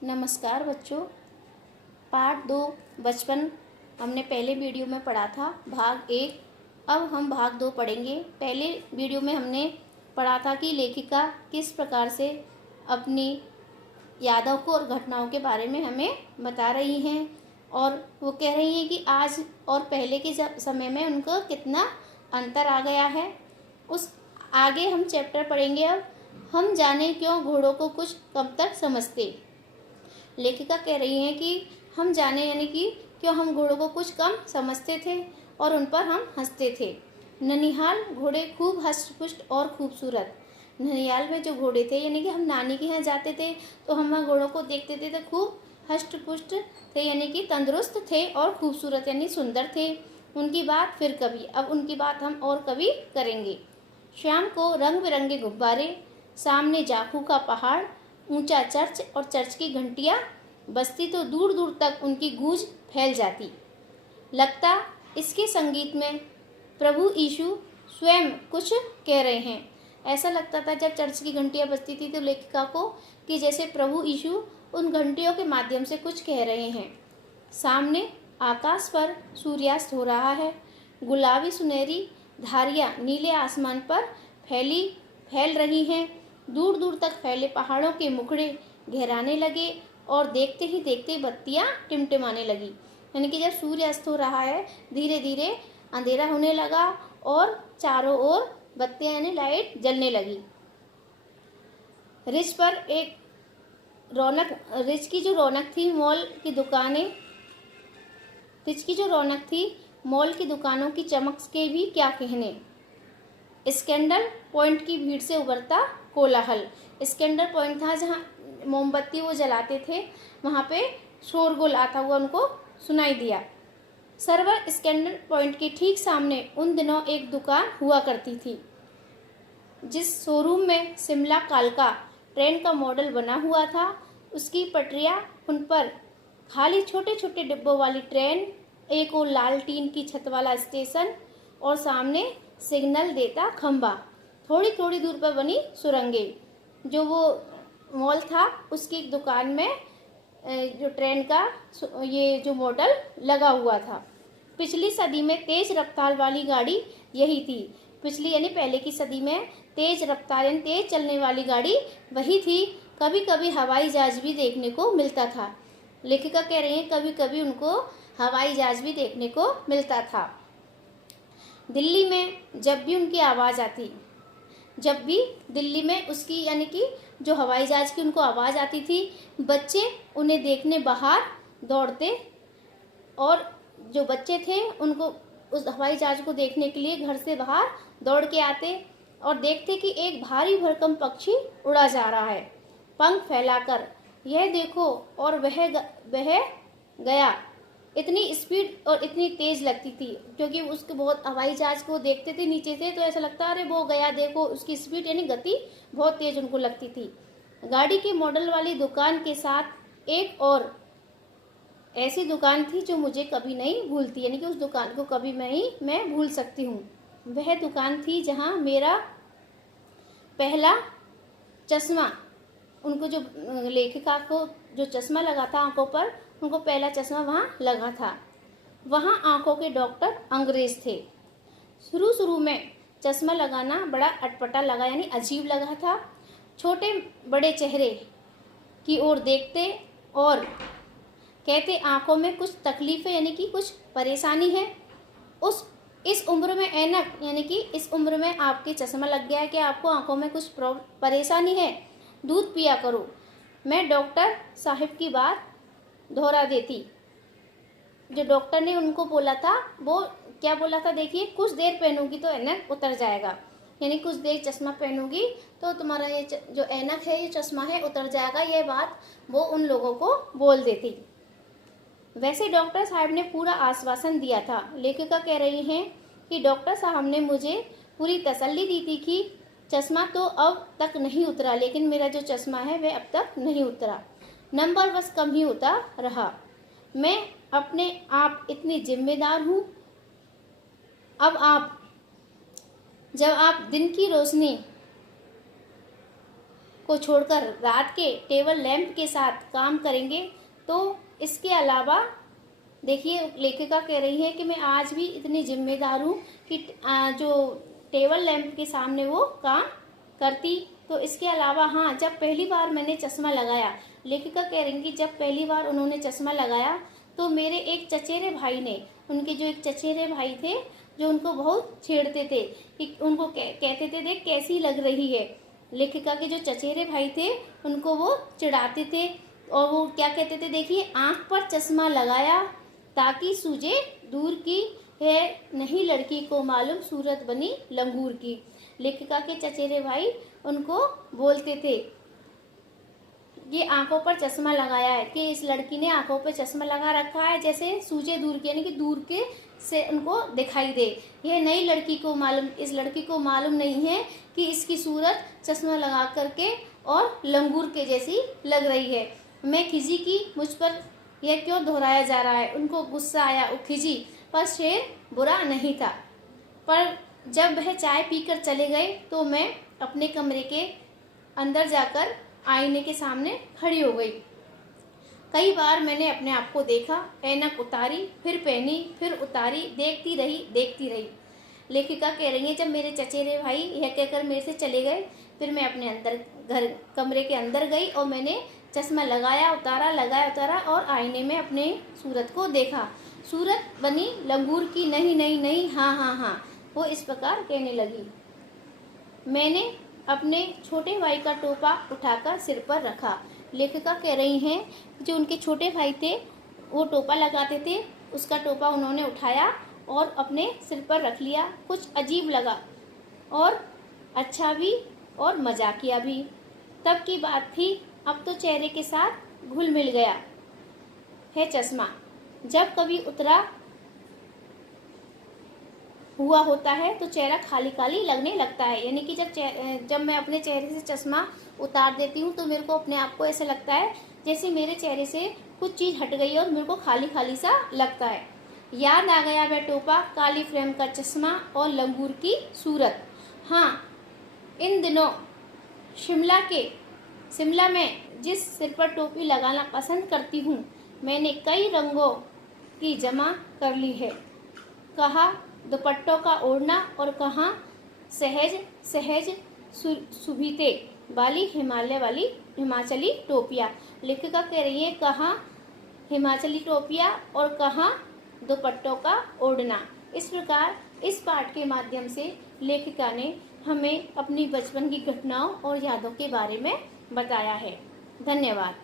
नमस्कार बच्चों। पार्ट 2 बचपन हमने पहले वीडियो में पढ़ा था, भाग 1। अब हम भाग 2 पढ़ेंगे। पहले वीडियो में हमने पढ़ा था कि लेखिका किस प्रकार से अपनी यादों को और घटनाओं के बारे में हमें बता रही हैं, और वो कह रही हैं कि आज और पहले के समय में उनको कितना अंतर आ गया है। उस आगे हम चैप्टर पढ़ेंगे। अब हम जाने क्यों घोड़ों को कुछ कम तक समझते। लेखिका कह रही हैं कि हम जाने यानी कि क्यों हम घोड़ों को कुछ कम समझते थे और उन पर हम हंसते थे। ननिहाल घोड़े खूब हष्ट-पुष्ट और खूबसूरत। ननिहाल में जो घोड़े थे यानी कि हम नानी के यहाँ जाते थे तो हम वहाँ घोड़ों को देखते थे तो खूब हष्ट-पुष्ट थे, यानी कि तंदुरुस्त थे और खूबसूरत यानी सुंदर थे। उनकी बात फिर कभी, अब उनकी बात हम और कभी करेंगे। शाम को रंग बिरंगे गुब्बारे, सामने जाखू का पहाड़, ऊंचा चर्च और चर्च की घंटियां बजती तो दूर दूर तक उनकी गूंज फैल जाती। लगता इसके संगीत में प्रभु यीशु स्वयं कुछ कह रहे हैं। ऐसा लगता था जब चर्च की घंटियां बजती थी तो लेखिका को कि जैसे प्रभु यीशु उन घंटियों के माध्यम से कुछ कह रहे हैं। सामने आकाश पर सूर्यास्त हो रहा है। गुलाबी सुनहरी धारियां नीले आसमान पर फैल रही हैं। दूर दूर तक फैले पहाड़ों के मुखड़े गहराने लगे और देखते ही देखते बत्तियां टिमटिमाने लगी। यानी कि जब सूर्य अस्त हो रहा है धीरे धीरे अंधेरा होने लगा और चारों ओर बत्तियां यानी लाइट जलने लगी। रिज पर एक रिज की जो रौनक थी मॉल की दुकानें रिज की जो रौनक थी मॉल की दुकानों की चमक के भी क्या कहने। स्कैंडल पॉइंट की भीड़ से उभरता कोलाहल। स्कैंडल पॉइंट था जहाँ मोमबत्ती वो जलाते थे, वहाँ पे शोरगुल आता हुआ उनको सुनाई दिया। सर्वर स्कैंडल पॉइंट के ठीक सामने उन दिनों एक दुकान हुआ करती थी, जिस शोरूम में शिमला कालका ट्रेन का मॉडल बना हुआ था। उसकी पटरियाँ, उन पर खाली छोटे छोटे डिब्बों वाली ट्रेन, एक और लाल टीन की छत वाला स्टेशन और सामने सिग्नल देता खंबा। थोड़ी थोड़ी दूर पर बनी सुरंगें। जो वो मॉल था उसकी एक दुकान में जो ट्रेन का ये जो मॉडल लगा हुआ था। पिछली सदी में तेज रफ्तार वाली गाड़ी यही थी। पिछली यानी पहले की सदी में तेज रफ्तार यानी तेज चलने वाली गाड़ी वही थी। कभी कभी हवाई जहाज भी देखने को मिलता था। लेखिका कह रही हैं कभी कभी उनको हवाई जहाज भी देखने को मिलता था। दिल्ली में जब भी उनकी आवाज़ आती, जब भी दिल्ली में उसकी यानी कि जो हवाई जहाज की उनको आवाज़ आती थी, बच्चे उन्हें देखने बाहर दौड़ते और जो बच्चे थे उनको उस हवाई जहाज को देखने के लिए घर से बाहर दौड़ के आते और देखते कि एक भारी भरकम पक्षी उड़ा जा रहा है पंख फैलाकर। यह देखो, और वह गया। इतनी स्पीड और इतनी तेज लगती थी क्योंकि उसके बहुत हवाई जहाज को देखते थे नीचे से तो ऐसा लगता अरे वो गया देखो। उसकी स्पीड यानी गति बहुत तेज उनको लगती थी। गाड़ी के मॉडल वाली दुकान के साथ एक और ऐसी दुकान थी जो मुझे कभी नहीं भूलती, यानी कि उस दुकान को कभी मैं भूल सकती हूँ। वह दुकान थी जहाँ मेरा पहला चश्मा, उनको जो लेखिका को जो चश्मा लगा था आंखों पर, उनको पहला चश्मा वहाँ लगा था। वहाँ आंखों के डॉक्टर अंग्रेज थे। शुरू में चश्मा लगाना बड़ा अटपटा लगा यानी अजीब लगा था। छोटे बड़े चेहरे की ओर देखते और कहते आंखों में कुछ तकलीफ है यानी कि कुछ परेशानी है। इस उम्र में ऐनक यानी कि इस उम्र में आपके चश्मा लग गया है कि आपको आंखों में कुछ परेशानी है, दूध पिया करो। मैं डॉक्टर साहब की बात दोहरा देती। जो डॉक्टर ने उनको बोला था वो क्या बोला था देखिए, कुछ देर पहनूंगी तो ऐनक उतर जाएगा, यानी कुछ देर चश्मा पहनूंगी तो तुम्हारा ये जो ऐनक है ये चश्मा है उतर जाएगा। ये बात वो उन लोगों को बोल देती। वैसे डॉक्टर साहब ने पूरा आश्वासन दिया था। लेखिका कह रही हैं कि डॉक्टर साहब ने मुझे पूरी तसल्ली दी थी कि चश्मा तो अब तक नहीं उतरा, लेकिन मेरा जो चश्मा है वह अब तक नहीं उतरा, नंबर बस कम ही होता रहा। मैं अपने आप इतनी जिम्मेदार हूँ। जब आप दिन की रोशनी को छोड़कर रात के टेबल लैंप के साथ काम करेंगे। तो इसके अलावा देखिए लेखिका कह रही है कि मैं आज भी इतनी जिम्मेदार हूँ कि जो टेबल लैंप के सामने वो काम करती। तो इसके अलावा हाँ, जब पहली बार मैंने चश्मा लगाया, लेखिका कह रही कि जब पहली बार उन्होंने चश्मा लगाया तो मेरे एक चचेरे भाई ने, उनके जो एक चचेरे भाई थे जो उनको बहुत छेड़ते थे कि उनको कहते थे देख कैसी लग रही है। लेखिका के जो चचेरे भाई थे उनको वो चिढ़ाते थे और वो क्या कहते थे, देखिए आँख पर चश्मा लगाया ताकि सूझे दूर की है, नहीं लड़की को मालूम सूरत बनी लंगूर की। लेखिका के चचेरे भाई उनको बोलते थे ये आंखों पर चश्मा लगाया है, कि इस लड़की ने आंखों पर चश्मा लगा रखा है जैसे सूझे दूर के, यानी कि दूर के से उनको दिखाई दे। यह नई लड़की को मालूम, इस लड़की को मालूम नहीं है कि इसकी सूरत चश्मा लगा करके और लंगूर के जैसी लग रही है। मैं खिजी की मुझ पर यह क्यों दोहराया जा रहा है। उनको गुस्सा आया, वो खिजी, पर शेर बुरा नहीं था। पर जब वह चाय पीकर चले गए तो मैं अपने कमरे के अंदर जाकर आईने के सामने खड़ी हो गई। कई बार मैंने अपने आप को देखा, ऐनक उतारी, फिर पहनी, फिर उतारी, देखती रही। लेखिका कह रही है जब मेरे चचेरे भाई यह कहकर मेरे से चले गए, फिर मैं अपने अंदर कमरे के अंदर गई और मैंने चश्मा लगाया उतारा और आईने में अपने सूरत को देखा। सूरत बनी लंगूर की, नहीं, हाँ, वो इस प्रकार कहने लगी। मैंने अपने छोटे भाई का टोपा उठाकर सिर पर रखा। लेखिका कह रही हैं जो उनके छोटे भाई थे वो टोपा लगाते थे, उसका टोपा उन्होंने उठाया और अपने सिर पर रख लिया। कुछ अजीब लगा और अच्छा भी और मजाकिया भी। तब की बात थी, अब तो चेहरे के साथ घुल मिल गया है चश्मा। जब कभी उतरा हुआ होता है तो चेहरा खाली खाली लगने लगता है, यानी कि जब मैं अपने चेहरे से चश्मा उतार देती हूँ तो मेरे को अपने आप को ऐसा लगता है जैसे मेरे चेहरे से कुछ चीज़ हट गई है और मेरे को खाली खाली सा लगता है। याद आ गया वह टोपा, काली फ्रेम का चश्मा और लंगूर की सूरत। हाँ, इन दिनों शिमला में जिस सिर पर टोपी लगाना पसंद करती हूँ, मैंने कई रंगों की जमा कर ली है। कहा दुपट्टों का ओढ़ना और कहाँ सहज सुभीते वाली हिमाचली टोपियाँ। लेखिका कह रही है कहाँ हिमाचली टोपियाँ और कहाँ दुपट्टों का ओढ़ना। इस प्रकार इस पाठ के माध्यम से लेखिका ने हमें अपनी बचपन की घटनाओं और यादों के बारे में बताया है। धन्यवाद।